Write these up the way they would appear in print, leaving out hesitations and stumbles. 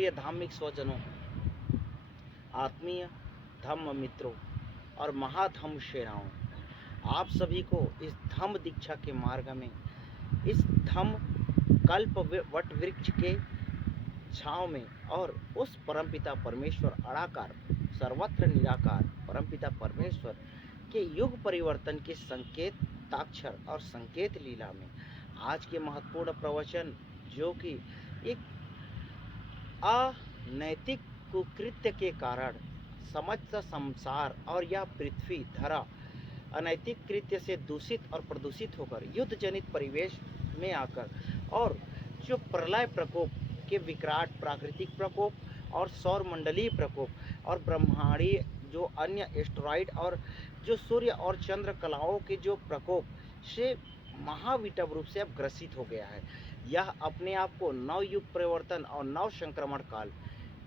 प्रिय धार्मिक स्वजनों, आत्मीय धम्म मित्रों और महाधम्म सेनाओं, आप सभी को इस धम्म दीक्षा के मार्ग में, इस धम्म कल्प वट वृक्ष के छाँव में और उस परमपिता परमेश्वर अड़ाकार सर्वत्र निराकार परमपिता परमेश्वर के युग परिवर्तन के संकेताक्षर और संकेत लीला में आज के महत्वपूर्ण प्रवचन, जो कि एक अनैतिक कुकृत्य के कारण समस्त संसार और यह पृथ्वी धरा अनैतिक कृत्य से दूषित और प्रदूषित होकर युद्ध जनित परिवेश में आकर और जो प्रलय प्रकोप के विकराट प्राकृतिक प्रकोप और सौर मंडलीय प्रकोप और ब्रह्मांडीय जो अन्य एस्टेरॉइड और जो सूर्य और चंद्र कलाओं के जो प्रकोप से महाविटव रूप से अब ग्रसित हो गया है। यह अपने आप को नव युग परिवर्तन और नव संक्रमण काल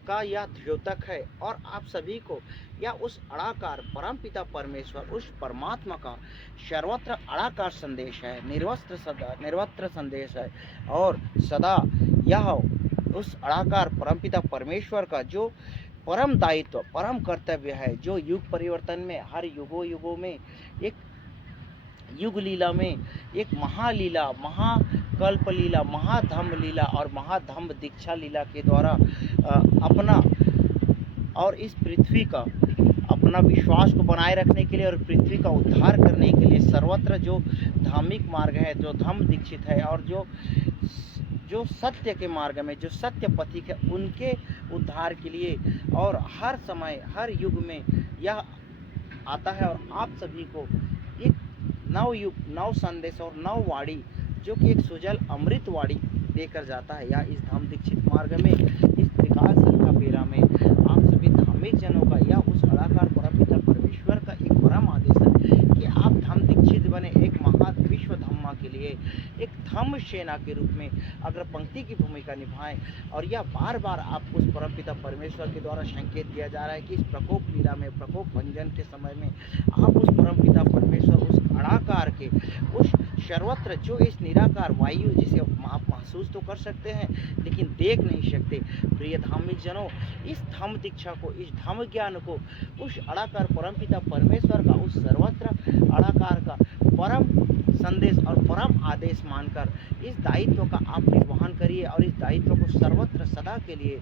का यह द्योतक है और आप सभी को यह उस अड़ाकार परमपिता परमेश्वर, उस परमात्मा का सर्वत्र अड़ाकार संदेश है, निर्वस्त्र संदेश है और सदा यह उस अड़ाकार परमपिता परमेश्वर का जो परम दायित्व, परम कर्तव्य है, जो युग परिवर्तन में हर युगों में एक युग लीला में एक महालीला, महाकल्प लीला, महाधम्म लीला और महाधम्म दीक्षा लीला के द्वारा अपना और इस पृथ्वी का अपना विश्वास को बनाए रखने के लिए और पृथ्वी का उद्धार करने के लिए सर्वत्र जो धार्मिक मार्ग है, जो धम्म दीक्षित है और जो सत्य के मार्ग में जो सत्य पथिक है, उनके उद्धार के लिए और हर समय हर युग में यह आता है और आप सभी को एक नव युग, नव संदेश और नव वाणी, जो कि एक सुजल अमृत वाणी देकर जाता है। या इस धाम दीक्षित मार्ग में, इस विकास का बेरा में आप सभी धार्मिक जनों का यह उस अड़ाकार परमपिता परमेश्वर का एक परम आदेश है कि आप धाम दीक्षित बने, एक महा विश्व धम्मा के लिए एक धम्म सेना के रूप में अग्र पंक्ति की भूमिका निभाएं। और यह बार बार आपको उस परमपिता परमेश्वर के द्वारा संकेत दिया जा रहा है कि इस प्रकोप लीला में, प्रकोप भंजन के समय में आप उस परमपिता परमेश्वर, उस अड़ाकार के, उस सर्वत्र जो इस निराकार वायु जिसे आप महसूस तो कर सकते हैं लेकिन देख नहीं सकते, प्रिय धार्मिक जनों, इस धम्म दीक्षा को, इस धम्म ज्ञान को उस अड़ाकार परमपिता परमेश्वर का, उस सर्वत्र अड़ाकार का परम संदेश और परम आदेश मानकर इस दायित्व का आप निर्वहन करिए और इस दायित्व को सर्वत्र सदा के लिए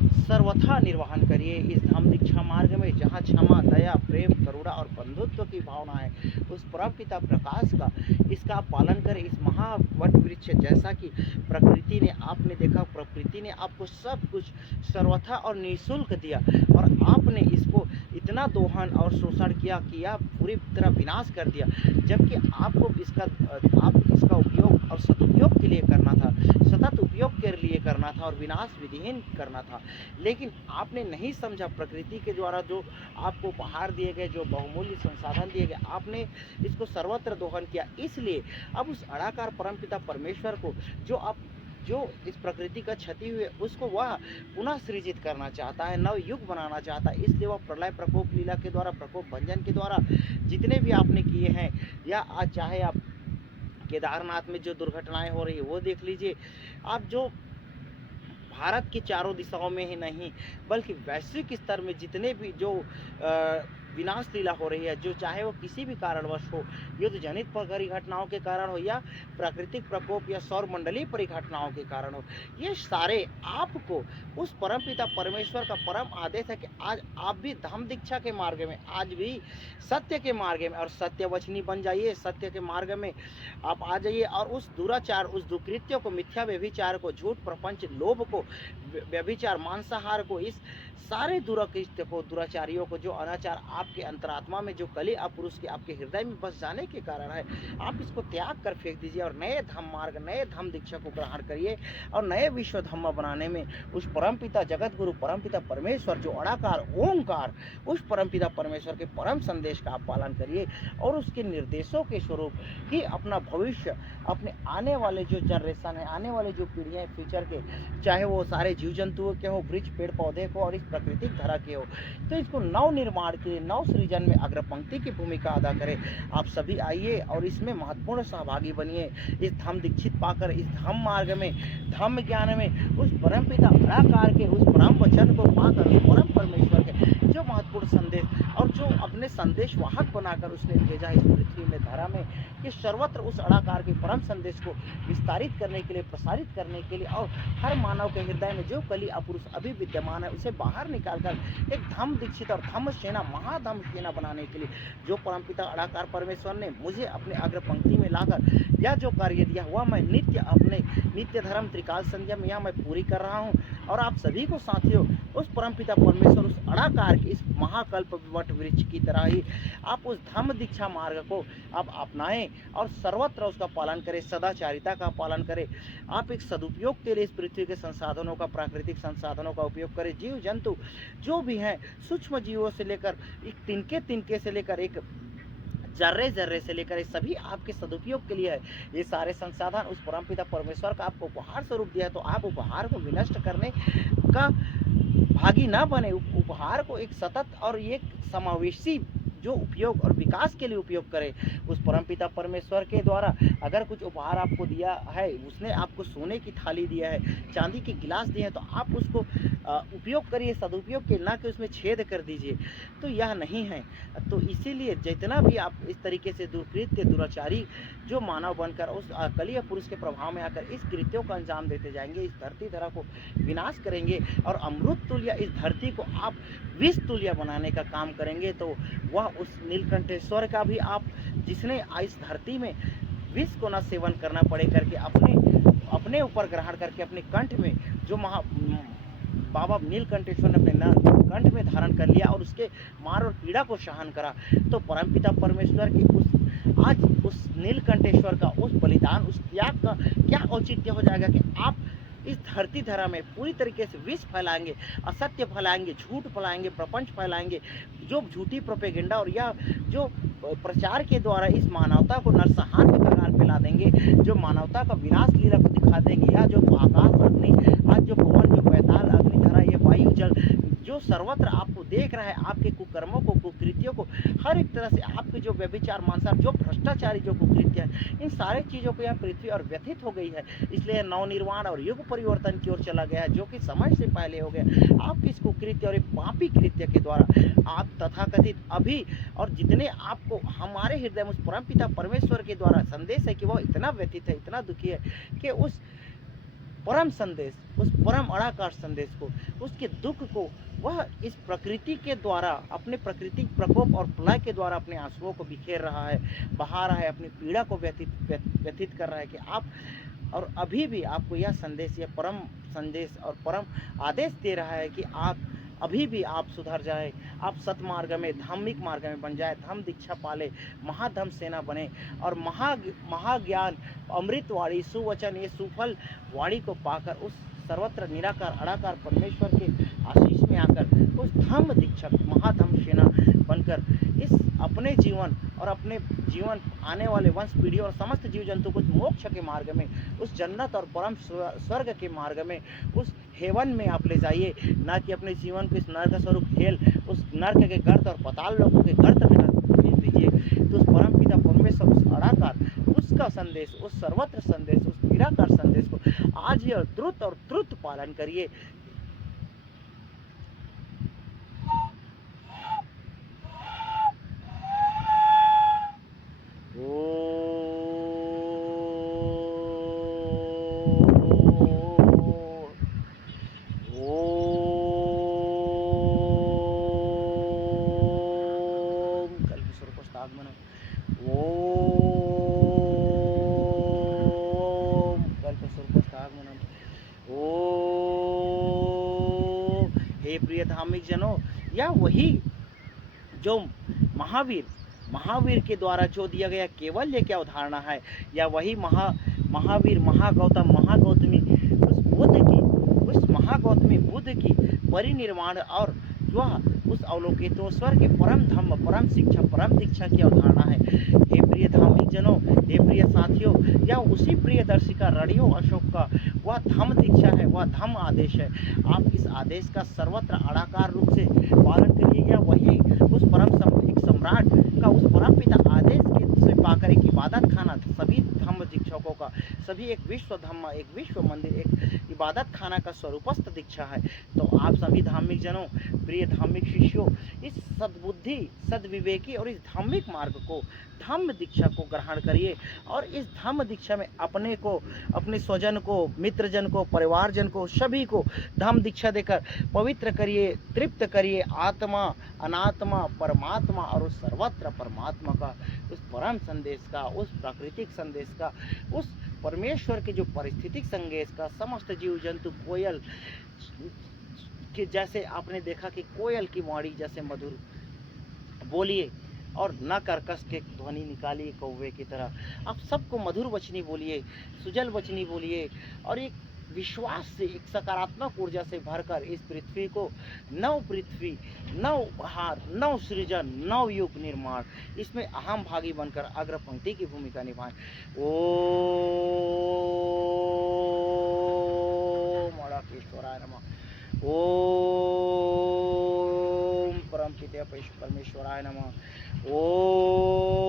सर्वथा निर्वहन करिए। इस धम्म दीक्षा मार्ग में जहाँ क्षमा, दया, प्रेम, करुणा और बंधुत्व की भावना है, उस परमपिता प्रकाश का इसका आप पालन करें। इस महावट वृक्ष, जैसा कि प्रकृति ने, आपने देखा, प्रकृति ने आपको सब कुछ सर्वथा और निःशुल्क दिया और आपने इसको इतना दोहन और शोषण किया कि यह पूरी तरह विनाश कर दिया, जबकि आपको इसका उपयोग और सदुपयोग के लिए करना था, सतत उपयोग के लिए करना था और विनाश विधिहीन करना था। लेकिन आपने नहीं समझा, प्रकृति के द्वारा जो आपको उपहार दिए गए, जो बहुमूल्य संसाधन दिए गए, आपने इसको सर्वत्र दोहन किया। इसलिए अब उस अड़ाकार परमपिता परमेश्वर को जो इस प्रकृति का क्षति हुई उसको वह पुनः सृजित करना चाहता है, नव युग बनाना चाहता है। इसलिए वह प्रलय प्रकोप लीला के द्वारा, प्रकोप भंजन के द्वारा जितने भी आपने किए हैं, या आज चाहे आप केदारनाथ में जो दुर्घटनाएं हो रही है वो देख लीजिए, आप जो भारत की चारों दिशाओं में ही नहीं बल्कि वैश्विक स्तर में जितने भी जो विनाश लीला हो रही है, जो चाहे वो किसी भी कारणवश हो, युद्ध जनित परिघटनाओं के कारण हो या प्राकृतिक प्रकोप या सौर मंडलीय परिघटनाओं के कारण हो, ये सारे आपको उस परमपिता परमेश्वर का परम आदेश है कि आज आप भी धम्म दीक्षा के मार्ग में, आज भी सत्य के मार्ग में और सत्यवचनी बन जाइए। सत्य के मार्ग में आप आ जाइए और उस दुराचार, उस दुकृत्य को, मिथ्या व्यभिचार को, झूठ प्रपंच, लोभ को, व्यभिचार, मांसाहार को, इस सारे दुराकृत्य को, दुराचारियों को, जो अनाचार आपके अंतरात्मा में, जो कली पुरुष के आपके हृदय में बस जाने के कारण है, आप इसको त्याग कर फेंक दीजिए और नए धम्म मार्ग, नए धम्म दीक्षा को ग्रहण करिए और नए विश्व धम्म बनाने में उस परमपिता जगत गुरु परमपिता परमेश्वर, जो अड़ाकार ओंकार, उस परमपिता परमेश्वर के परम संदेश का आप पालन करिए और उसके निर्देशों के स्वरूप ही अपना भविष्य, अपने आने वाले जो जनरेशन है, आने वाले जो पीढ़ियाँ फ्यूचर के, चाहे वो सारे जीव जंतुओं के हो, वृक्ष पेड़ पौधे को और इस प्राकृतिक धरा के हो, तो इसको नव निर्माण के लिए, नव मानव सृजन में अग्रपंक्ति की भूमिका अदा करे। आप सभी आइए और इसमें महत्वपूर्ण सहभागी बनिए। इस धम्म दीक्षित पाकर इस धम्म मार्ग में, धम्म ज्ञान में उस परमपिता निराकार के उस परम वचन को पाकर उस परम परमेश्वर के जो महत्वपूर्ण संदेश और जो अपने संदेश वाहक बनाकर उसने भेजा इस पृथ्वी में, धरा में, कि सर्वत्र उस अड़ाकार के परम संदेश को विस्तारित करने के लिए, प्रसारित करने के लिए और हर मानव के हृदय में जो कली अपुरुष अभी विद्यमान है उसे बाहर निकालकर एक धम्म दीक्षित और धम्म सेना, महाधम्म सेना बनाने के लिए जो परमपिता अड़ाकार परमेश्वर ने मुझे अपने अग्र पंक्ति में लाकर यह जो कार्य दिया हुआ मैं नित्य अपने नित्य धर्म त्रिकाल संध्या में यह मैं पूरी कर रहा हूँ। और आप सभी को साथियों उस परमपिता परमेश्वर उस अड़ाकार के इस महाकल्प वट वृक्ष की तरह ही आप उस धम्म दीक्षा मार्ग को आप अपनाएं और सर्वत्र उसका पालन करें, सदाचारिता का पालन करें। आप एक सदुपयोग के लिए इस पृथ्वी के संसाधनों का, प्राकृतिक संसाधनों का उपयोग करें। जीव जंतु जो भी हैं, सूक्ष्म जीवों से लेकर एक तिनके तिनके से लेकर एक जर्रे जर्रे से लेकर सभी आपके सदुपयोग के लिए है। ये सारे संसाधन उस परमपिता परमेश्वर का आपको उपहार स्वरूप दिया है, तो आप उपहार को विनष्ट करने का भागी ना बने। उपहार को एक सतत और एक समावेशी जो उपयोग और विकास के लिए उपयोग करें। उस परमपिता परमेश्वर के द्वारा अगर कुछ उपहार आपको दिया है, उसने आपको सोने की थाली दिया है, चांदी के गिलास दिए हैं, तो आप उसको उपयोग करिए, सदुपयोग के, ना कि उसमें छेद कर दीजिए। तो यह नहीं है। तो इसीलिए जितना भी आप इस तरीके से दुष्कृत्य, दुराचारी जो मानव बनकर उस कलियुग पुरुष के प्रभाव में आकर इस कृत्यों का अंजाम देते जाएंगे, इस धरती धरा को विनाश करेंगे और अमृत तुल्य इस धरती को आप विष तुल्य बनाने का काम करेंगे, तो वह उस नीलकंठेश्वर का भी आप, जिसने इस धरती में विष को न सेवन करना पड़े करके अपने ऊपर ग्रहण करके अपने कंठ में जो बाबा नीलकंठेश्वर ने अपने कंठ में धारण कर लिया और उसके मार और पीड़ा को सहन करा, तो परमपिता परमेश्वर की आज उस नीलकंठेश्वर का उस बलिदान, उस त्याग का क्या औचित्य हो जाएगा कि आप इस धरती धरा में पूरी तरीके से विष फैलाएंगे, असत्य फैलाएंगे, झूठ फैलाएंगे, प्रपंच फैलाएंगे, जो झूठी प्रोपेगेंडा और यह जो प्रचार के द्वारा इस मानवता को नरसंहार के कगार पे ला देंगे, जो मानवता का विनाश लीला को दिखा देंगे। या जो आकाश अग्नि, आज जो पवन, जो पैताल अग्नि धरा, ये वायु जल जो सर्वत्र आपको देख रहा है, आपके कुकर्मों को, कुकृत्यों को, हर एक तरह से आपके जो व्यभिचार, मांसाहार, जो भ्रष्टाचारी जो कुकृत्य है, इन सारे चीज़ों को यह पृथ्वी और व्यथित हो गई है। इसलिए नवनिर्माण और युग परिवर्तन की ओर चला गया है, जो कि समय से पहले हो गया। आपके इस कुकृत्य और पापी कृत्य के द्वारा आप तथाकथित अभी और जितने आपको हमारे हृदय में उस परमपिता परमेश्वर के द्वारा संदेश है कि वह इतना व्यथित है, इतना दुखी है कि उस परम संदेश, उस परम अड़ाकार संदेश को, उसके दुख को वह इस प्रकृति के द्वारा, अपने प्राकृतिक प्रकोप और प्रलय के द्वारा अपने आंसुओं को बिखेर रहा है, बहा रहा है, अपनी पीड़ा को व्यथित कर रहा है कि आप, और अभी भी आपको यह संदेश, यह परम संदेश और परम आदेश दे रहा है कि आप अभी भी आप सुधर जाए, आप सतमार्ग में, धार्मिक मार्ग में बन जाए, धम्म दीक्षा पाले, महाधम्म सेना बने और महाज्ञान, अमृत वाणी, सुवचन, ये सुफल वाणी को पाकर उस सर्वत्र निराकार अड़ाकार परमेश्वर के आशीष में आकर उस धम्म दीक्षा महाधम्म सेना बनकर इस अपने जीवन और अपने जीवन आने वाले वंश पीढ़ी और समस्त जीव जंतु को मोक्ष के मार्ग में, उस जन्नत और परम स्वर्ग के मार्ग में, उस हेवन में आप ले जाइए, ना कि अपने जीवन को इस नर्क स्वरूप खेल, उस नर्क के गर्त और पताल लोगों के गर्त में भेज दीजिए। तो उस परम पिता परमेश्वर, उस अड़ाकार, उसका संदेश, उस सर्वत्र संदेश, उस निराकार संदेश को आज ही द्रुत और द्रुत पालन करिए। हे प्रिय धार्मिक जनों, यह वही जो महावीर के द्वारा जो दिया गया केवल ये क्या उदाहरण है, या वही महावीर, महागौतम, महागौतमी, उस महागौतमी बुद्ध की परिनिर्वाण और वह उस अवलोकितेश्वर के परम धम्म, परम शिक्षा, परम दीक्षा की अवधारणा है। हे प्रिय धार्मिक जनों, हे प्रिय साथियों, यह उसी प्रियदर्शी का रणियों अशोक का वह धम्म दीक्षा है, वह धम्म आदेश है। आप इस आदेश का सर्वत्र अड़ाकार रूप से पालन करिए। यह वही उस परम सम्राट का उस परमपिता आदेश के से पाकर एक इबादत खाना सभी धम्म दीक्षकों का, सभी एक विश्व धम्म, एक विश्व मंदिर, एक इबादत खाना का स्वरूपस्थ दीक्षा है। तो आप सभी धार्मिक जनों, प्रिय धार्मिक शिष्यों, इस सद्बुद्धि, सद्विवेकी और इस धार्मिक मार्ग को, धम्म दीक्षा को ग्रहण करिए और इस धम्म दीक्षा में अपने को, अपने स्वजन को, मित्रजन को, परिवारजन को, सभी को धम्म दीक्षा देकर पवित्र करिए, तृप्त करिए आत्मा, अनात्मा, परमात्मा और उस सर्वत्र परमात्मा का, उस परम संदेश का, उस प्राकृतिक संदेश का, उस परमेश्वर के जो पारिस्थितिक संदेश का, समस्त जीव जंतु कोयल कि जैसे आपने देखा कि कोयल की वाणी जैसे मधुर बोलिए और न कर्कश के ध्वनि निकालिए कौवे की तरह। आप सबको मधुर वचनी बोलिए, सुजल वचनी बोलिए और एक विश्वास से, एक सकारात्मक ऊर्जा से भरकर इस पृथ्वी को नव पृथ्वी, नव उपहार, नव सृजन, नव युग निर्माण, इसमें अहम भागी बनकर अग्रपंक्ति की भूमिका निभाएं। ओम अड़केश्वराय नमः। ओम परमपिता परमेश्वराय नमः। ओम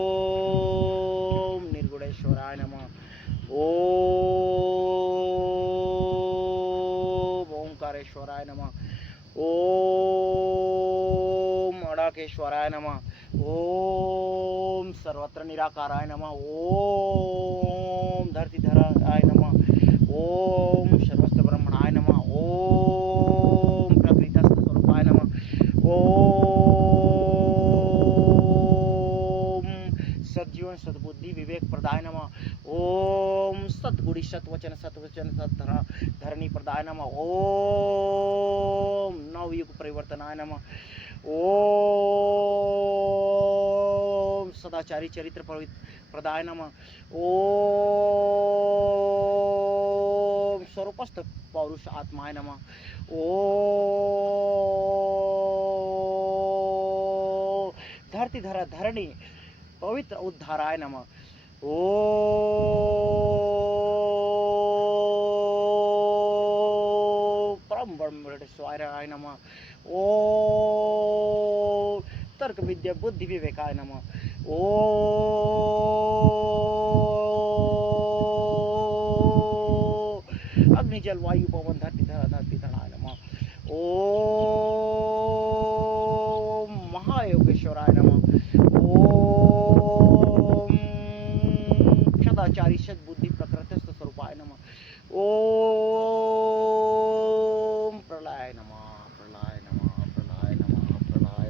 निर्गुणेश्वराय नमः। ओम ओंकारेश्वराय नमः। ओम अड़केश्वराय नमः। ओम सर्वत्र निराकाराय नमः। ओम धरतीधराय नमः। ओम सर्वस्त्र ब्रह्मणाय नमः। ओम प्रकृतिस्थ स्वरूपाय नमः। ओम सज्जीवन सद्बुद्धि विवेक प्रदाय नमः। ओम सद्गुणी सत्वचन धरणी प्रदाय नमः। ओम नवयुग परिवर्तनाय नमः। ओम सदाचारी चरित्र प्रदाय नमः। ओम स्वरूपस्थ पौरुष आत्माय नमः। ओम धरती धरा धरणी पवित्र उद्धाराय नमः। ओम परम ब्रह्मेश्वराय नमः। ओम तर्क विद्या बुद्धि विवेकाय नमः। ओम अग्नि जल वायु पवन धरती धराय नमः। ओम महायोगेश्वराय नमः।